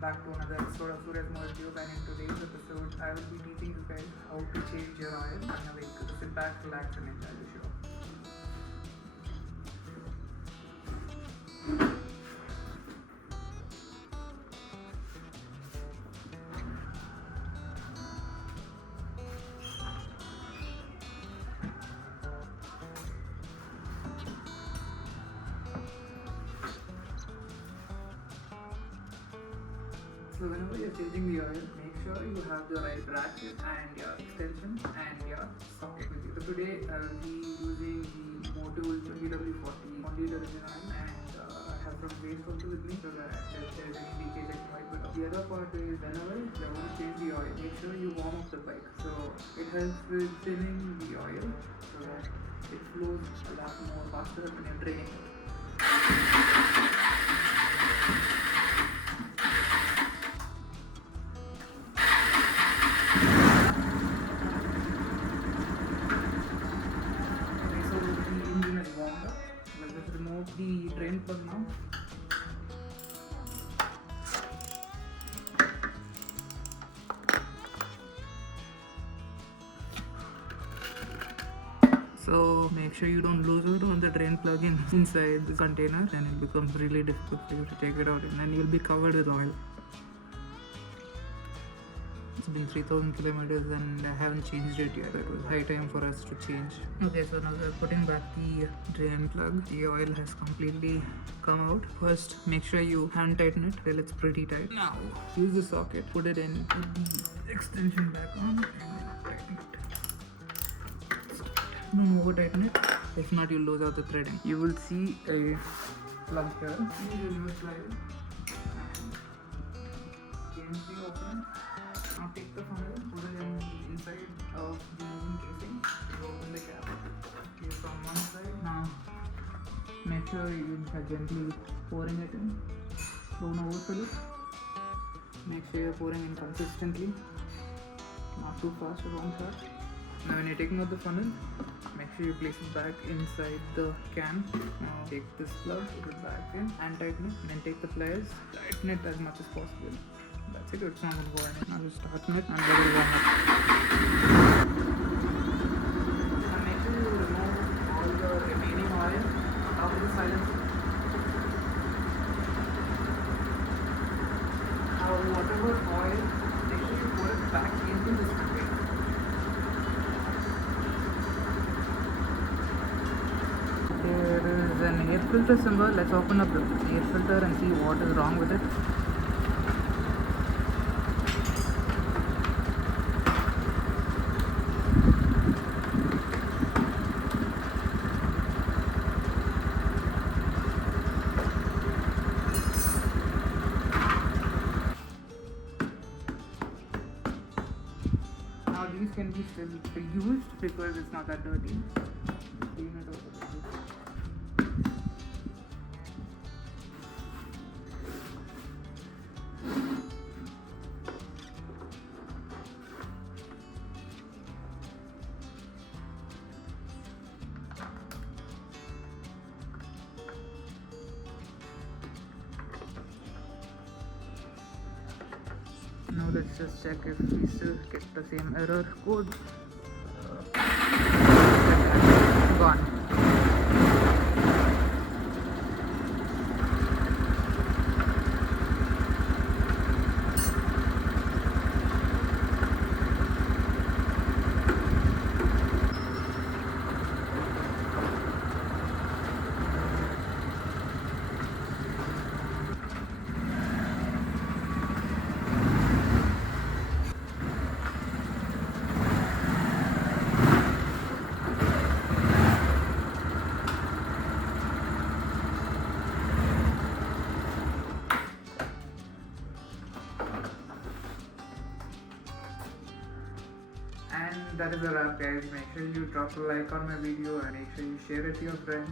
welcome back to another episode of Surya's Motives, and in today's episode I will be teaching you guys how to change your oil on your vehicle. Sit back, relax and enjoy the show. So whenever you're changing the oil, make sure you have the right ratchet and your extension and your socket with you. So today I will be using the Motul BW40 1 liter engine oil, and I have some waste also with me so that if there's any leakage I can wipe it off. The other part is whenever you're going to change the oil, make sure you warm up the bike. So it helps with thinning the oil so that it flows a lot more faster when you're draining it. The drain plug now. So make sure you don't lose it when the drain plug inside the container, and it becomes really difficult for you to take it out, and then you'll be covered with oil. It's been 3,000 kilometers and I haven't changed it yet. It was high time for us to change. Okay, so now we're putting back the drain plug. The oil has completely come out. First, make sure you hand tighten it till it's pretty tight. Now, use the socket, put it in, put the extension back on, and tighten it. Don't over tighten it. If not, you'll lose out the threading. You will see a plug here. Use your new slider and gently open. Now take the funnel, put it in the inside of the engine casing, open the cap, here from one side. Now make sure you are gently pouring it in, don't overfill it. Make sure you are pouring in consistently, not too fast or wrong shot. Now when you are taking out the funnel, make sure you place it back inside the can. Now take this plug, put it back in and tighten it, and then take the pliers, tighten it as much as possible. That's it, it's not going to go anywhere. Now just tighten it and let it warm up. And make sure you remove all the remaining oil on top of the silencer. Now whatever oil, make sure you pour it back into this container. There is an air filter symbol. Let's open up the air filter and see what is wrong with it. Now these can be still used because it's not that dirty. Clean it over. Now let's just check if we still get the same error code. Gone. And that is a wrap, guys. Make sure you drop a like on my video and make sure you share it to your friends,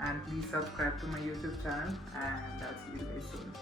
and please subscribe to my YouTube channel, and I'll see you guys soon.